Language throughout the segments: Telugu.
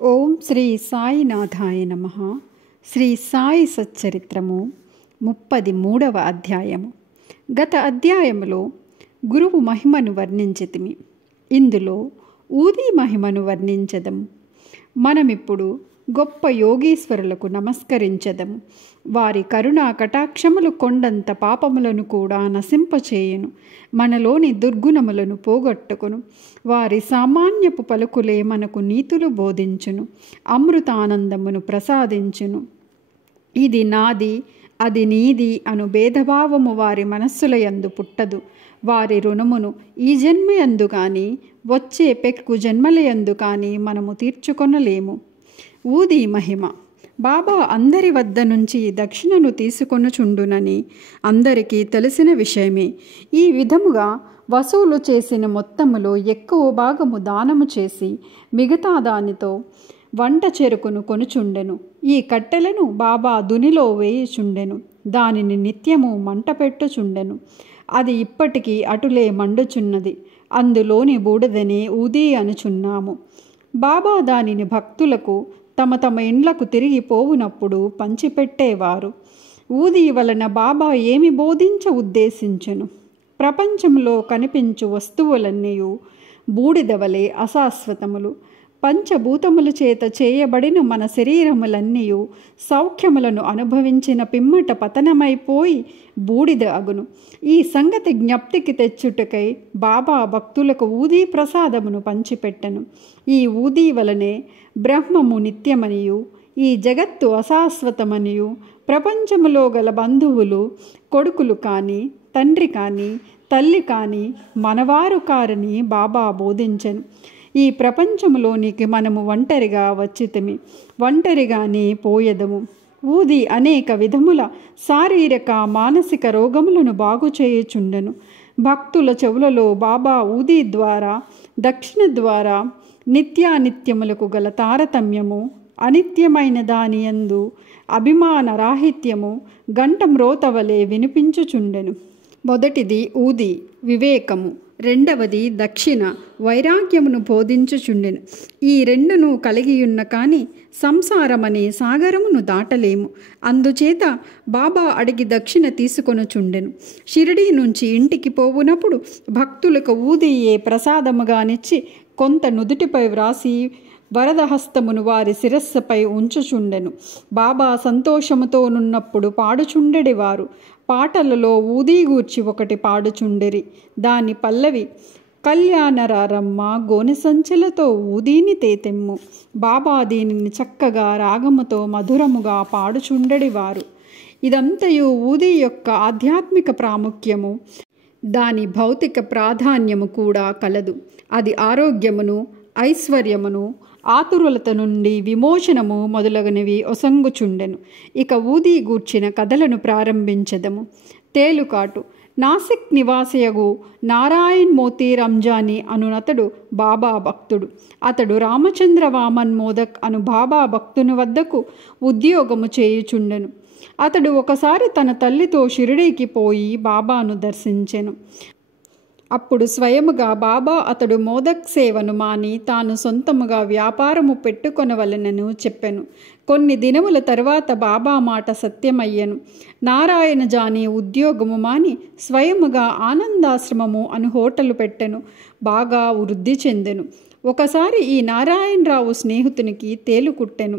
ఓం శ్రీ సాయినాథాయ నమః. శ్రీ సాయి సచ్చరిత్రము 33వ అధ్యాయము. గత అధ్యాయములో గురువు మహిమను వర్ణించితిమి. ఇందులో ఊది మహిమను వర్ణించదము. మనమిప్పుడు గొప్ప యోగీశ్వరులకు నమస్కరించదము. వారి కరుణా కటాక్షములు కొండంత పాపములను కూడా నశింపచేయును, మనలోని దుర్గుణములను పోగొట్టుకును. వారి సామాన్యపు పలుకులే మనకు నీతులు బోధించును, అమృతానందమును ప్రసాదించును. ఇది నాది, అది నీది అను భేదభావము వారి మనస్సులయందు పుట్టదు. వారి రుణమును ఈ జన్మయందు కానీ వచ్చే పెక్కు జన్మలయందు కానీ మనము తీర్చుకొనలేము. ఊది మహిమ. బాబా అందరి వద్ద నుంచి దక్షిణను తీసుకొనుచుండునని అందరికీ తెలిసిన విషయమే. ఈ విధముగా వసూలు చేసిన మొత్తములో ఎక్కువ భాగము దానము చేసి మిగతా దానితో వంట చెరుకును కొనుచుండెను. ఈ కట్టెలను బాబా దునిలో వేయుచుండెను. దానిని నిత్యము మంట పెట్టుచుండెను. అది ఇప్పటికీ అటులే మండుచున్నది. అందులోని బూడిదనే ఊది అనుచున్నాము. బాబా దానిని భక్తులకు తమ తమ ఇండ్లకు తిరిగి పోవునప్పుడు పంచిపెట్టేవారు. ఊది వలన బాబా ఏమి బోధించ ఉద్దేశించెను? ప్రపంచంలో కనిపించు వస్తువులన్నీ బూడిద వలె అశాశ్వతములు. పంచభూతముల చేత చేయబడిన మన శరీరములన్నీ సౌఖ్యములను అనుభవించిన పిమ్మట పతనమైపోయి బూడిద అగును. ఈ సంగతి జ్ఞప్తికి తెచ్చుటకై బాబా భక్తులకు ఊదీ ప్రసాదమును పంచిపెట్టెను. ఈ ఊదీ వలనే బ్రహ్మము నిత్యమనియు, ఈ జగత్తు అశాశ్వతమనియు, ప్రపంచములో గల బంధువులు కొడుకులు కానీ, తండ్రి కానీ, తల్లి కానీ మనవారు కారని బాబా బోధించెను. ఈ ప్రపంచములోనికి మనము ఒంటరిగా వచ్చితిమి, ఒంటరిగానే పోయెదము. ఊది అనేక విధముల శారీరక మానసిక రోగములను బాగు చేయుచుండెను. భక్తుల చెవులలో బాబా ఊది ద్వారా, దక్షిణ ద్వారా నిత్యానిత్యములకు గల తారతమ్యము, అనిత్యమైన దాని యందు అభిమాన రాహిత్యము గంట మ్రోతవలే వినిపించుచుండెను. మొదటిది ఊది వివేకము, రెండవది దక్షిణ వైరాగ్యమును బోధించుచుండెను. ఈ రెండును కలిగియున్న కానీ సంసారమనే సాగరమును దాటలేము. అందుచేత బాబా అడిగి దక్షిణ తీసుకొనుచుండెను. షిరిడీ నుంచి ఇంటికి పోవునప్పుడు భక్తులకు ఊదియే ప్రసాదముగానిచ్చి కొంత నుదుటిపై వ్రాసి వరదహస్తమును వారి శిరస్సుపై ఉంచుచుండెను. బాబా సంతోషముతోనున్నప్పుడు పాడుచుండెడివారు. పాటలలో ఊదీ గూర్చి ఒకటి పాడుచుండెరి. దాని పల్లవి: కళ్యాణరారమ్మ గోనె సంచెలతో ఊదీని తేతెమ్ము. బాబా దీనిని చక్కగా రాగముతో మధురముగా పాడుచుండెడివారు. ఇదంతయు ఊదీ యొక్క ఆధ్యాత్మిక ప్రాముఖ్యము, దాని భౌతిక ప్రాధాన్యము కూడా కలదు. అది ఆరోగ్యమును, ఐశ్వర్యమును, ఆతురత నుండి విమోచనము మొదలగునవి ఒసంగుచుండెను. ఇక ఊదీ గూర్చిన కథలను ప్రారంభించదము. తేలుకాటు. నాసిక్ నివాసియగు నారాయణ్ మోతీ రంజానీ అనునతడు బాబా భక్తుడు. అతడు రామచంద్ర వామన్ మోదక్ అను బాబా భక్తుని వద్దకు ఉద్యోగము చేయుచుండెను. అతడు ఒకసారి తన తల్లితో షిరిడీకి పోయి బాబాను దర్శించెను. అప్పుడు స్వయముగా బాబా అతడు మోదక్ సేవను మాని తాను సొంతముగా వ్యాపారము పెట్టుకొనవలెనను చెప్పెను. కొన్ని దినముల తరువాత బాబా మాట సత్యమయ్యను. నారాయణ జానీ ఉద్యోగము మాని స్వయముగా ఆనందాశ్రమము అను హోటలు పెట్టెను. బాగా వృద్ధి చెందెను. ఒకసారి ఈ నారాయణరావు స్నేహితునికి తేలు కుట్టెను.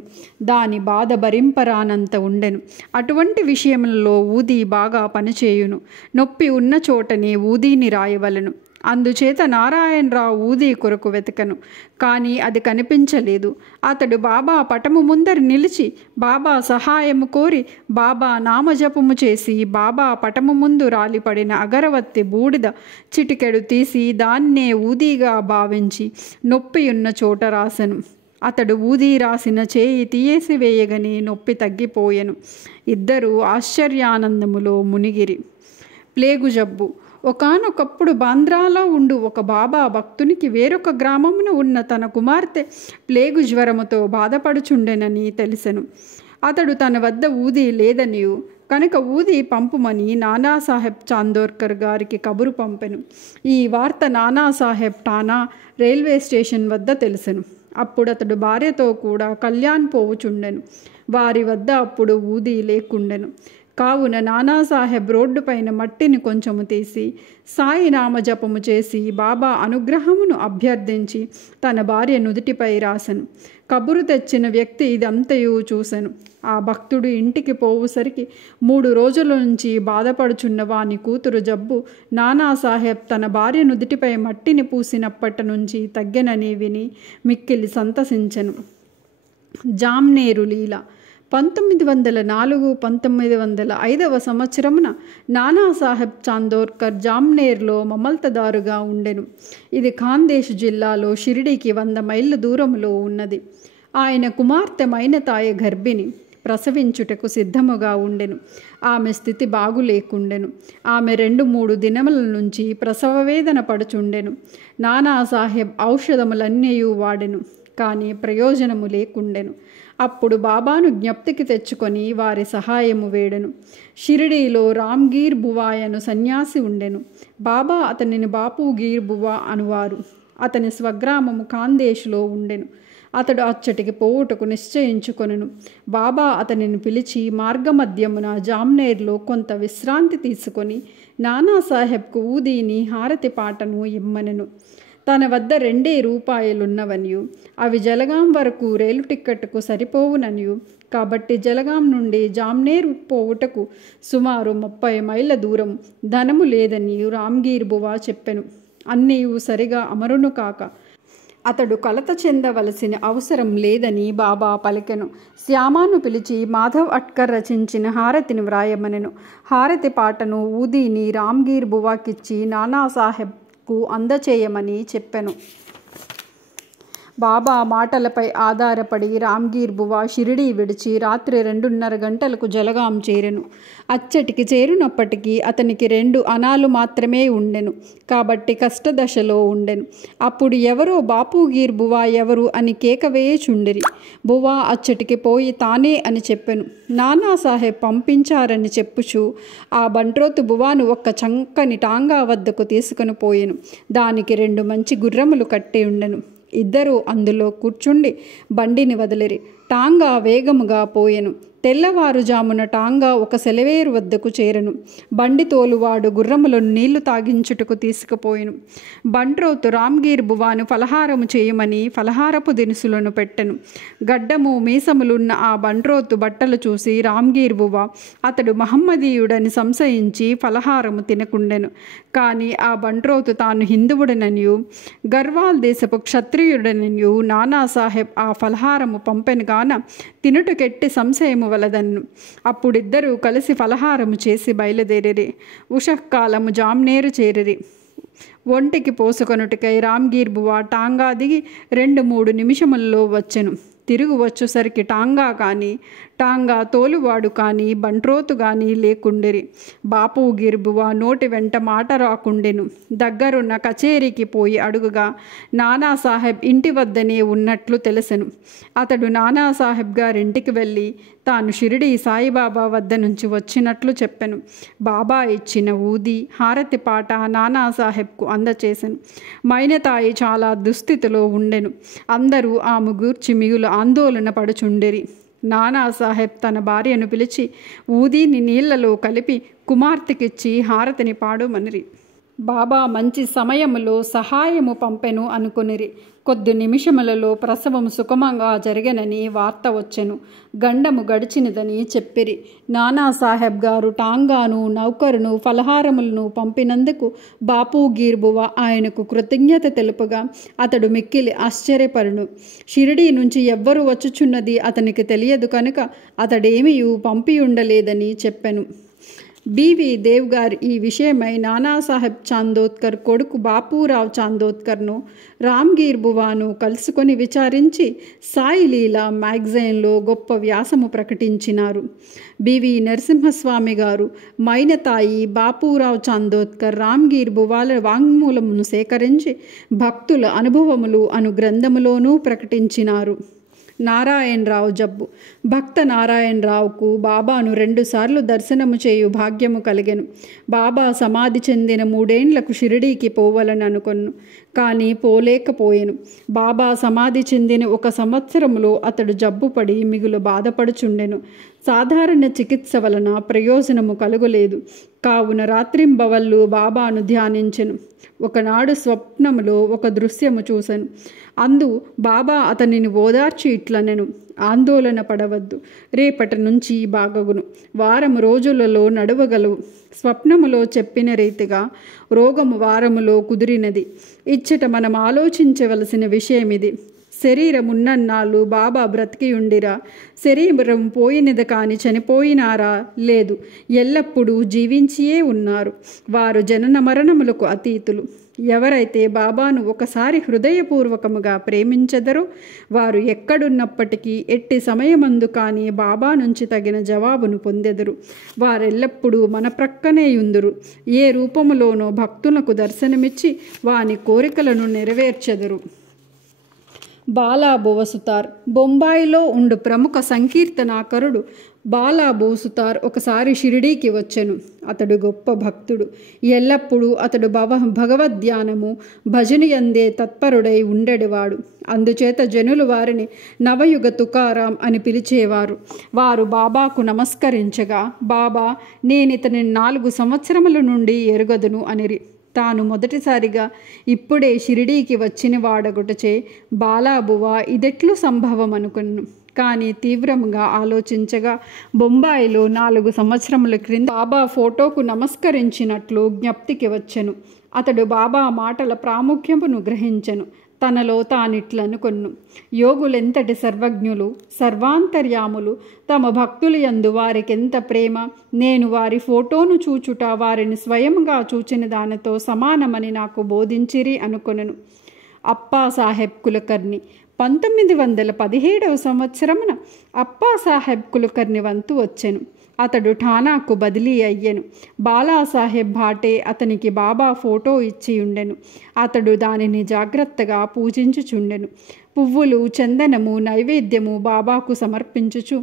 దాని బాధ భరింపరానంత ఉండెను. అటువంటి విషయములలో ఊది బాగా పనిచేయును. నొప్పి ఉన్న చోటనే ఊదీని రాయవలను. అందుచేత నారాయణరావు ఊదీ కొరకు వెతకను, కానీ అది కనిపించలేదు. అతడు బాబా పటము ముందర నిలిచి బాబా సహాయము కోరి బాబా నామజపము చేసి బాబా పటము ముందు రాలిపడిన అగరవత్తి బూడిద చిటికెడు తీసి దాన్నే ఊదీగా భావించి నొప్పి ఉన్న చోట రాసెను. అతడు ఊదీ రాసిన చేయి తీసివేయగనే నొప్పి తగ్గిపోయెను. ఇద్దరూ ఆశ్చర్యానందములో మునిగిరి. ప్లేగు జబ్బు. ఒకానొకప్పుడు బాంద్రాలో ఉండు ఒక బాబా భక్తునికి వేరొక గ్రామమున ఉన్న తన కుమార్తె ప్లేగు జ్వరముతో బాధపడుచుండెనని తెలిసెను. అతడు తన వద్ద ఊది లేదనియు కనుక ఊది పంపుమని నానాసాహెబ్ చాందోర్కర్ గారికి కబురు పంపెను. ఈ వార్త నానాసాహెబ్ టానా రైల్వే స్టేషన్ వద్ద తెలిసెను. అప్పుడతడు భార్యతో కూడా కళ్యాణ్ పోవుచుండెను. వారి వద్ద అప్పుడు ఊది లేకుండెను. కావున నానాసాహెబ్ రోడ్డుపైన మట్టిని కొంచెము తీసి సాయి నామజపము చేసి బాబా అనుగ్రహమును అభ్యర్థించి తన భార్య నుదుటిపై రాసెను. కబురు తెచ్చిన వ్యక్తి ఇదంతయు చూసెను. ఆ భక్తుడు ఇంటికి పోవుసరికి 3 రోజుల నుంచి బాధపడుచున్న వాని కూతురు జబ్బు నానాసాహెబ్ తన భార్య నుదుటిపై మట్టిని పూసినప్పటి నుంచి తగ్గెనని విని మిక్కిలి సంతసించెను. జామ్నేరు లీల 1904-1905 సంవత్సరమున నానాసాహెబ్ చాందోర్కర్ జామ్నేర్లో మమల్తదారుగా ఉండెను. ఇది ఖాందేశ్ జిల్లాలో షిరిడీకి 100 మైళ్ళ దూరములో ఉన్నది. ఆయన కుమార్తె మైనతాయ గర్భిణి ప్రసవించుటకు సిద్ధముగా ఉండెను. ఆమె స్థితి బాగులేకుండెను. ఆమె 2-3 దినముల నుంచి ప్రసవ వేదన పడుచుండెను. నానాసాహెబ్ ఔషధములన్నయూ వాడెను, కానీ ప్రయోజనము లేకుండెను. అప్పుడు బాబాను జ్ఞప్తికి తెచ్చుకొని వారి సహాయము వేడెను. షిరిడీలో రామ్గీర్ బువాయను సన్యాసి ఉండెను. బాబా అతనిని బాపూగీర్ బువా అనువారు. అతని స్వగ్రామము ఖాందేశ్లో ఉండెను. అతడు అచ్చటికి పోవుటకు నిశ్చయించుకొనెను. బాబా అతనిని పిలిచి మార్గమధ్యమున జామ్నేర్లో కొంత విశ్రాంతి తీసుకొని నానాసాహెబ్కు ఊదీని హారతి పాటను ఇమ్మనెను. తన వద్ద 2 రూపాయలున్నవనియు అవి జలగాం వరకు రైలు టిక్కెట్కు సరిపోవుననియు కాబట్టి జలగాం నుండి జామ్నేర్ పోవుటకు సుమారు 30 మైళ్ళ దూరం, ధనము లేదని రామ్గీర్ బువా చెప్పెను. అన్నీయు సరిగా అమరును కాక అతడు కలత చెందవలసిన అవసరం లేదని బాబా పలికెను. శ్యామాను పిలిచి మాధవ్ అట్కర్ రచించిన హారతిని వ్రాయమనెను. హారతి పాటను ఊదీని రామ్గీర్ బువాకిచ్చి నానాసాహెబ్కు అందచేయమని చెప్పెను. బాబా మాటలపై ఆధారపడి రామ్గీర్ బువా షిరిడీ విడిచి రాత్రి 2:30 గంటలకు జలగాం చేరెను. అచ్చటికి చేరినప్పటికీ అతనికి 2 అణాలు మాత్రమే ఉండెను, కాబట్టి కష్టదశలో ఉండెను. అప్పుడు ఎవరో బాపూగీర్ బువా ఎవరు అని కేక వేయుచుండిరి. బువా అచ్చటికి పోయి తానే అని చెప్పెను. నానాసాహెబ్ పంపించారని చెప్పుచు ఆ బంట్రోతు బువాను ఒక్క చంకని టాంగా వద్దకు తీసుకుని పోయెను. దానికి 2 మంచి గుర్రములు కట్టి ఉండెను. ఇద్దరూ అందులో కూర్చుండి బండిని వదిలిరి. టాంగా వేగముగా పోయెను. తెల్లవారుజామున టాంగా ఒక సెలవేరు వద్దకు చేరెను. బండి తోలువాడు గుర్రములను నీళ్లు తాగించుటకు తీసుకుపోయెను. బంట్రోతు రామ్గీర్ బువాను ఫలహారము చేయమని ఫలహారపు దినుసులను పెట్టెను. గడ్డము మీసములున్న ఆ బంట్రోతు బట్టలు చూసి రామ్గీర్ బువా అతడు మహమ్మదీయుడని సంశయించి ఫలహారము తినకుండెను. కానీ ఆ బంట్రోతు తాను హిందువుడననియు గర్వాల్ దేశపు క్షత్రియుడననియు నానాసాహెబ్ ఆ ఫలహారము పంపెను గాన తినుటకెట్టి సంశయము వలదన్ను. అప్పుడిద్దరూ కలిసి ఫలహారము చేసి బయలుదేరిరి. ఉషఃకాలము జామ్నేరు చేరిరి. ఒంటికి పోసుకొనుటకై రామ్గీర్ బువా టాంగా దిగి 2-3 నిమిషములలో వచ్చెను. తిరుగు వచ్చేసరికి టాంగా కానీ టాంగా తోలువాడు కానీ బంట్రోతు కానీ లేకుండిరి. బాపూగీర్ బువా నోటి వెంట మాట రాకుండెను. దగ్గరున్న కచేరీకి పోయి అడుగుగా నానాసాహెబ్ ఇంటి వద్దనే ఉన్నట్లు తెలిసెను. అతడు నానాసాహెబ్ గారింటికి వెళ్ళి తాను షిరిడీ సాయిబాబా వద్ద నుంచి వచ్చినట్లు చెప్పెను. బాబా ఇచ్చిన ఊది హారతి పాట నానాసాహెబ్కు అందచేసెను. మైనతాయి చాలా దుస్థితిలో ఉండెను. అందరూ ఆమె గూర్చి మిగులు ఆందోళన పడుచుండిరి. నానాసాహెబ్ తన భార్యను పిలిచి ఊదీని నీళ్లలో కలిపి కుమార్తెకిచ్చి హారతిని పాడుమనిరి. బాబా మంచి సమయములో సహాయము పంపెను అనుకొనిరి. కొద్ది నిమిషములలో ప్రసవము సుఖమంగా జరిగనని వార్త వచ్చెను. గండము గడిచినదని చెప్పిరి. నానాసాహెబ్ గారు టాంగాను నౌకరును ఫలహారములను పంపినందుకు బాపూగీర్ బువా ఆయనకు కృతజ్ఞత తెలుపగా అతడు మిక్కిలి ఆశ్చర్యపరును. షిరిడీ నుంచి ఎవ్వరు వచ్చుచున్నది అతనికి తెలియదు కనుక అతడేమీ పంపి ఉండలేదని చెప్పెను. బివి దేవ్ గారు ఈ విషయమై నానాసాహెబ్ చాందోర్కర్ కొడుకు బాపూరావ్ చాందోర్కర్ను రామ్గీర్ బువాను కలుసుకొని విచారించి సాయి లీలా మ్యాగజైన్లో గొప్ప వ్యాసము ప్రకటించినారు. బివి నరసింహస్వామి గారు మైనతాయి బాపూరావ్ చాందోర్కర్ రామ్గీర్ బువాల వాంగ్మూలమును సేకరించి భక్తుల అనుభవములు అను గ్రంథములోనూ ప్రకటించినారు. నారాయణరావు జబ్బు. భక్త నారాయణరావుకు బాబాను 2 సార్లు దర్శనము చేయు భాగ్యము కలిగెను. బాబా సమాధి చెందిన 3 ఏండ్లకు షిరిడీకి పోవలని అనుకొను. కానీ పోలేకపోయెను. బాబా సమాధి చెందిన 1 సంవత్సరములో అతడు జబ్బుపడి మిగులు బాధపడుచుండెను. సాధారణ చికిత్స వలన ప్రయోజనము కలుగలేదు. కావున రాత్రింబవళ్ళు బాబాను ధ్యానించెను. ఒకనాడు స్వప్నములో ఒక దృశ్యము చూసెను. అందు బాబా అతనిని ఓదార్చి ఇట్లనెను, ఆందోళన పడవద్దు, రేపటి నుంచి బాగగును, వారం రోజులలో నడవగలవు. స్వప్నములో చెప్పిన రీతిగా రోగము వారములో కుదిరినది. ఇచ్చట మనం ఆలోచించవలసిన విషయమిది. శరీరమున్నన్నాళ్ళు బాబా బ్రతికియుండిరా? శరీరం పోయినది కాని చనిపోయినారా? లేదు, ఎల్లప్పుడూ జీవించియే ఉన్నారు. వారు జనన మరణములకు అతీతులు. ఎవరైతే బాబాను ఒకసారి హృదయపూర్వకముగా ప్రేమించెదరో వారు ఎక్కడున్నప్పటికీ ఎట్టి సమయమందు కానీ బాబా నుంచి తగిన జవాబును పొందెదరు. వారెల్లప్పుడూ మన ప్రక్కనే యుందురు. ఏ రూపములోనో భక్తులకు దర్శనమిచ్చి వాని కోరికలను నెరవేర్చెదరు. బాలా బోవసుతార్. బొంబాయిలో ఉండు ప్రముఖ సంకీర్తనాకరుడు బాలా బోసుతార్ ఒకసారి షిరిడీకి వచ్చెను. అతడు గొప్ప భక్తుడు. ఎల్లప్పుడూ అతడు భగవద్ధ్యానము భజనయందే తత్పరుడై ఉండేవాడు. అందుచేత జనులు వారిని నవయుగ తుకారాం అని పిలిచేవారు. వారు బాబాకు నమస్కరించగా, బాబా, నేనితని 4 సంవత్సరముల నుండి ఎరుగదును అనిరి. తాను మొదటిసారిగా ఇప్పుడే షిరిడీకి వచ్చిన వాడగుటచే బాలాబువా ఇదెట్లు సంభవం అనుకున్నాను. కానీ తీవ్రంగా ఆలోచించగా బొంబాయిలో 4 సంవత్సరముల క్రింద బాబా ఫోటోకు నమస్కరించినట్లు జ్ఞప్తికి వచ్చెను. అతడు బాబా మాటల ప్రాముఖ్యమును గ్రహించెను. తనలో తానిట్లనుకొను, యోగులెంతటి సర్వజ్ఞులు, సర్వాంతర్యాములు, తమ భక్తులు యందు వారికెంత ప్రేమ. నేను వారి ఫోటోను చూచుట వారిని స్వయంగా చూచిన దానితో సమానమని నాకు బోధించిరి అనుకొనెను. అప్పాసాహెబ్ కులకర్ణి. 1917వ సంవత్సరమున అప్పాసాహెబ్ కులకర్ణి వంతు వచ్చెను. అతడు ఠానాకు బదిలీ అయ్యెను. బాలాసాహెబ్ భాటే అతనికి బాబా ఫోటో ఇచ్చి ఉండెను. అతడు దానిని జాగ్రత్తగా పూజించుచుండెను. పువ్వులు, చందనము, నైవేద్యము బాబాకు సమర్పించుచు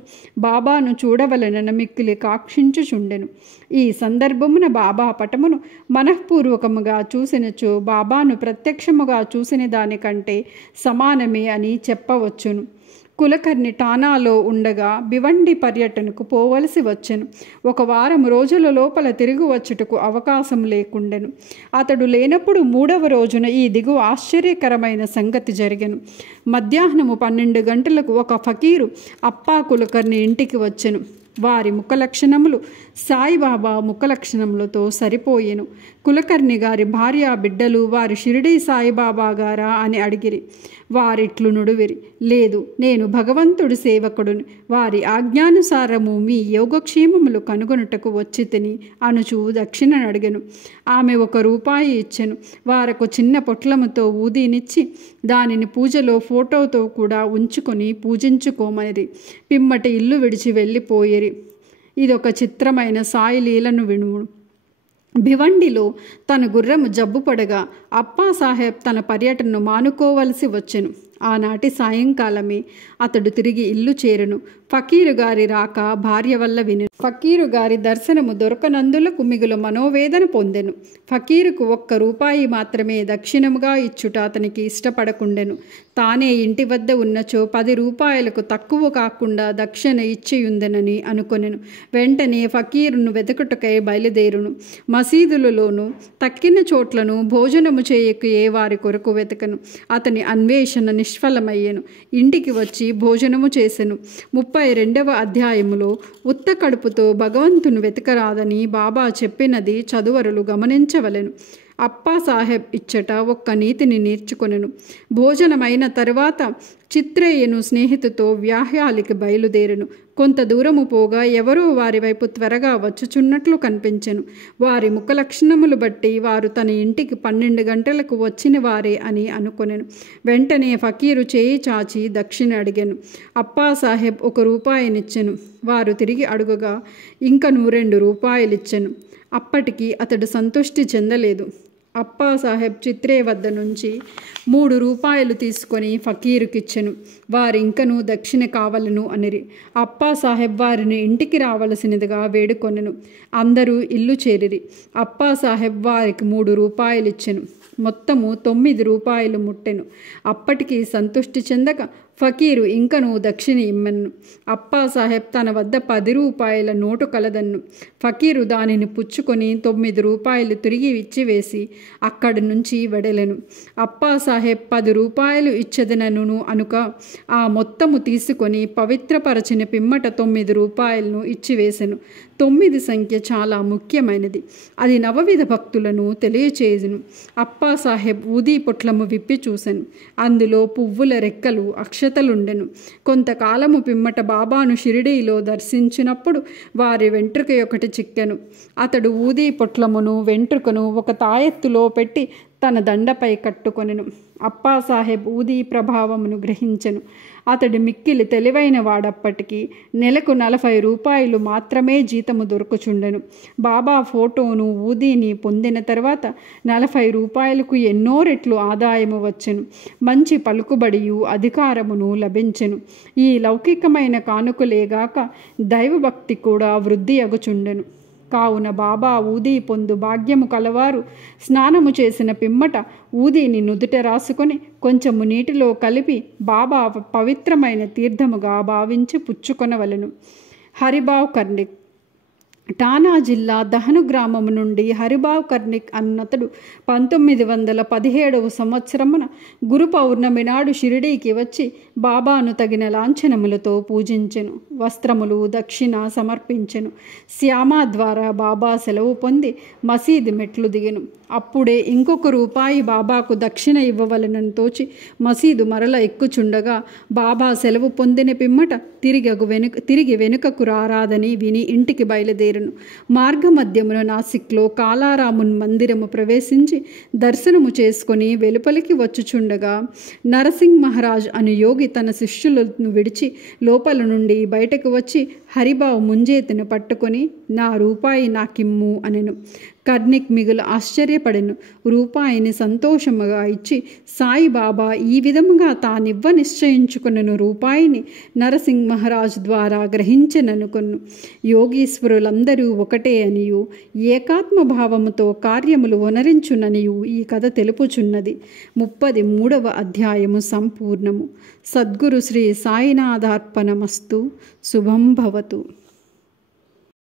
బాబాను చూడవలనన మిక్కిలి కాక్షించుచుండెను. ఈ సందర్భమున బాబా పటమును మనఃపూర్వకముగా చూసినచో బాబాను ప్రత్యక్షముగా చూసిన దానికంటే సమానమే అని చెప్పవచ్చును. కులకర్ణి టానాలో ఉండగా భివండి పర్యటనకు పోవలసి వచ్చెను. 1 వారం రోజుల లోపల తిరిగి వచ్చుటకు అవకాశం లేకుండెను. అతడు లేనప్పుడు 3వ రోజున ఈ దిగు ఆశ్చర్యకరమైన సంగతి జరిగెను. మధ్యాహ్నము 12 గంటలకు ఒక ఫకీరు అప్పా కులకర్ణి ఇంటికి వచ్చెను. వారి ముఖలక్షణములు సాయిబాబా ముఖలక్షణములతో సరిపోయెను. కులకర్ణి గారి భార్య బిడ్డలు వారి షిరిడీ సాయిబాబా గారా అని అడిగిరి. వారిట్లు నుడివిరి, లేదు, నేను భగవంతుడి సేవకుడుని, వారి ఆజ్ఞానుసారము మీ యోగక్షేమములు కనుగొనుటకు వచ్చి తిని అనుచు దక్షిణ అడిగెను. ఆమె 1 రూపాయి ఇచ్చెను. వారకు చిన్న పొట్లముతో ఊదీనిచ్చి దానిని పూజలో ఫోటోతో కూడా ఉంచుకొని పూజించుకోమనిరి. పిమ్మటి ఇల్లు విడిచి వెళ్ళిపోయిరి. ఇదొక చిత్రమైన సాయి లీలను వినుము. భివండిలో తన గుర్రము జబ్బుపడగా అప్పాసాహెబ్ తన పర్యటనను మానుకోవలసి వచ్చెను. ఆనాటి సాయంకాలమే అతడు తిరిగి ఇల్లు చేరెను. ఫకీరు గారి రాక భార్య వల్ల వినెను. ఫకీరు గారి దర్శనము దొరకనందులకు మిగులు మనోవేదన పొందెను. ఫకీరుకు 1 రూపాయి మాత్రమే దక్షిణముగా ఇచ్చుట అతనికి ఇష్టపడకుండెను. తానే ఇంటి వద్ద ఉన్నచో 10 రూపాయలకు తక్కువ కాకుండా దక్షిణ ఇచ్చియుందెనని అనుకొనెను. వెంటనే ఫకీరును వెతకుటకై బయలుదేరును. మసీదులలోనూ తక్కిన చోట్లను భోజనము చేయకయే వారి కొరకు వెతకను. అతని అన్వేషణ నిష్ఫలమయ్యెను. ఇంటికి వచ్చి భోజనము చేసెను. 32వ అధ్యాయములో ఉత్త కడుపుతో భగవంతుని వెతకరాదని బాబా చెప్పినది చదువరులు గమనించవలెను. అప్పాసాహెబ్ ఇచ్చట 1 నీతిని నేర్చుకొనెను. భోజనమైన తరువాత చిత్రేయను స్నేహితుతో వ్యాహ్యాలికి బయలుదేరెను. కొంత దూరము పోగా ఎవరో వారి వైపు త్వరగా వచ్చుచున్నట్లు కనిపించెను. వారి ముఖలక్షణములు బట్టి వారు తన ఇంటికి 12 గంటలకు వచ్చిన వారే అని అనుకొనెను. వెంటనే ఫకీరు చేయి చాచి దక్షిణ అడిగెను. అప్పాసాహెబ్ 1 రూపాయినిచ్చెను. వారు తిరిగి అడుగగా ఇంకను 2 రూపాయలిచ్చెను. అప్పటికి అతడు సంతృష్టి చెందలేదు. అప్పాసాహెబ్ చిత్రే వద్ద నుంచి 3 రూపాయలు తీసుకొని ఫకీరుకిచ్చెను. వారింకనూ దక్షిణ కావలను అనిరి. అప్పాసాహెబ్ వారిని ఇంటికి రావలసినదిగా వేడుకొనెను. అందరూ ఇల్లు చేరిరి. అప్పాసాహెబ్ వారికి 3 రూపాయలిచ్చెను. మొత్తము 9 రూపాయలు ముట్టెను. అప్పటికి సంతృష్టి చెందక ఫకీరు ఇంకనూ దక్షిణ ఇమ్మెను. అప్పాసాహెబ్ తన వద్ద 10 రూపాయల నోటు కలదన్ను. ఫకీరు దానిని పుచ్చుకొని 9 రూపాయలు తిరిగి ఇచ్చివేసి అక్కడి నుంచి వెడలెను. అప్పాసాహెబ్ 10 రూపాయలు ఇచ్చదనను అనుక ఆ మొత్తము తీసుకొని పవిత్రపరచిన పిమ్మట 9 రూపాయలను ఇచ్చివేసెను. 9 సంఖ్య చాలా ముఖ్యమైనది. అది నవవిధ భక్తులను తెలియచేయును. అప్పాసాహెబ్ ఊదీ పొట్లము విప్పి చూసెను. అందులో పువ్వుల రెక్కలు అక్షతలుండెను. కొంతకాలము పిమ్మట బాబాను షిరిడీలో దర్శించినప్పుడు వారి వెంట్రుక ఒకటి చిక్కెను. అతడు ఊదీ పొట్లమును వెంట్రుకను ఒక తాయెత్తులో పెట్టి తన దండపై కట్టుకొనెను. అప్పాసాహెబ్ ఊదీ ప్రభావమును గ్రహించెను. అతడు మిక్కిలి తెలివైన వాడప్పటికీ నెలకు 40 రూపాయలు మాత్రమే జీతము దొరకుచుండెను. బాబా ఫోటోను ఊదీని పొందిన తర్వాత 40 రూపాయలకు ఎన్నో రెట్లు ఆదాయము వచ్చెను. మంచి పలుకుబడియు అధికారమును లభించెను. ఈ లౌకికమైన కానుకలేగాక దైవభక్తి కూడా వృద్ధి అగుచుండెను. కావున బాబా ఊదీ పొందు భాగ్యము కలవారు స్నానము చేసిన పిమ్మట ఊదీని నుదుట రాసుకొని కొంచెము నీటిలో కలిపి బాబా పవిత్రమైన తీర్థముగా భావించి పుచ్చుకొనవలెను. హరిభావ్ కర్ణిక్. ఠానా జిల్లా దహను గ్రామము నుండి హరిభావ్ కర్ణిక్ అన్నతడు 1917వ సంవత్సరమున గురు పౌర్ణమి నాడు షిరిడీకి వచ్చి బాబాను తగిన లాంఛనములతో పూజించెను. వస్త్రములు దక్షిణ సమర్పించెను. శ్యామ ద్వారా బాబా సెలవు పొంది మసీదు మెట్లు దిగెను. అప్పుడే ఇంకొక రూపాయి బాబాకు దక్షిణ ఇవ్వవలనని తోచి మసీదు మరల ఎక్కుచుండగా బాబా సెలవు పొందిన పిమ్మట తిరిగి వెనుకకు రారాదని విని ఇంటికి బయలుదేరు. మార్గమధ్యమున నాసిక్లో కాలారామున్ మందిరము ప్రవేశించి దర్శనము చేసుకొని వెలుపలికి వచ్చుచుండగా నరసింగ్ మహారాజ్ అను యోగి తన శిష్యులను విడిచి లోపల నుండి బయటకు వచ్చి హరిభావ్ ముంజేతిని పట్టుకొని నా రూపాయి నాకిమ్ము అనెను. కర్ణిక్ మిగులు ఆశ్చర్యపడెను. రూపాయిని సంతోషముగా ఇచ్చి సాయిబాబా ఈ విధముగా తానివ్వ నిశ్చయించుకున్న రూపాయిని నరసింగ్ మహారాజ్ ద్వారా గ్రహించననుకొను. యోగీశ్వరులందరూ ఒకటే అనియు ఏకాత్మ భావముతో కార్యములు వనరించుననియు ఈ కథ తెలుపుచున్నది. 33వ అధ్యాయము సంపూర్ణము. సద్గురు శ్రీ సాయినాథార్పణమస్తు. శుభం భవతు.